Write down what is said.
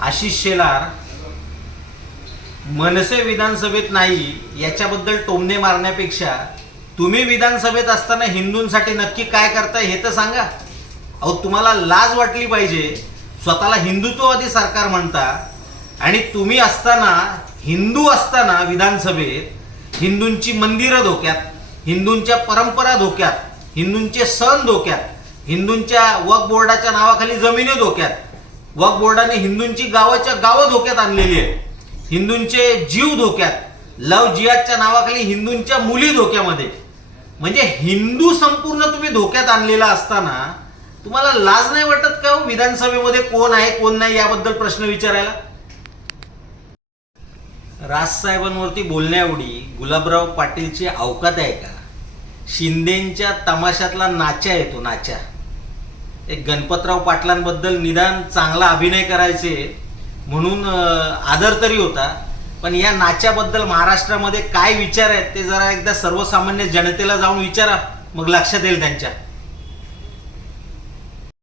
आशिष शेलार मनसे विधानसभेत नाही याच्याबद्दल टोमणे मारण्यापेक्षा तुम्ही विधानसभेत असताना हिंदूंसाठी नक्की काय करताय हे तर सांगा. अहो, तुम्हाला लाज वाटली पाहिजे. स्वतःला हिंदुत्ववादी सरकार म्हणता आणि तुम्ही असताना, हिंदू असताना विधानसभेत हिंदूंची मंदिरं धोक्यात, हिंदूंच्या परंपरा धोक्यात, हिंदूंचे सण धोक्यात, हिंदूंच्या वक्फ बोर्डाच्या नावाखाली जमिनी धोक्यात, वक्फ बोर्डाने हिंदूंची गावं धोक्यात आणलेली आहेत, हिंदूंचे जीव धोक्यात, लव जिहादच्या नावाखाली हिंदूंच्या मुली धोक्यामध्ये, म्हणजे हिंदू संपूर्ण तुम्ही धोक्यात आणलेला असताना तुम्हाला लाज नाही वाटत का हो विधानसभेमध्ये कोण आहे कोण नाही याबद्दल प्रश्न विचारायला? राजसाहेबांवरती बोलण्याएवढी गुलाबराव पाटीलची अवकात आहे का? शिंदेंच्या तमाशातला नाचा येतो, नाचा. एक गणपतराव पाटलांबद्दल निदान चांगला अभिनय करायचे म्हणून आदर तरी होता, पण या नाच्याबद्दल महाराष्ट्रामध्ये काय विचार आहेत ते जरा एकदा सर्वसामान्य जनतेला जाऊन विचारा, मग लक्षात येईल त्यांच्या.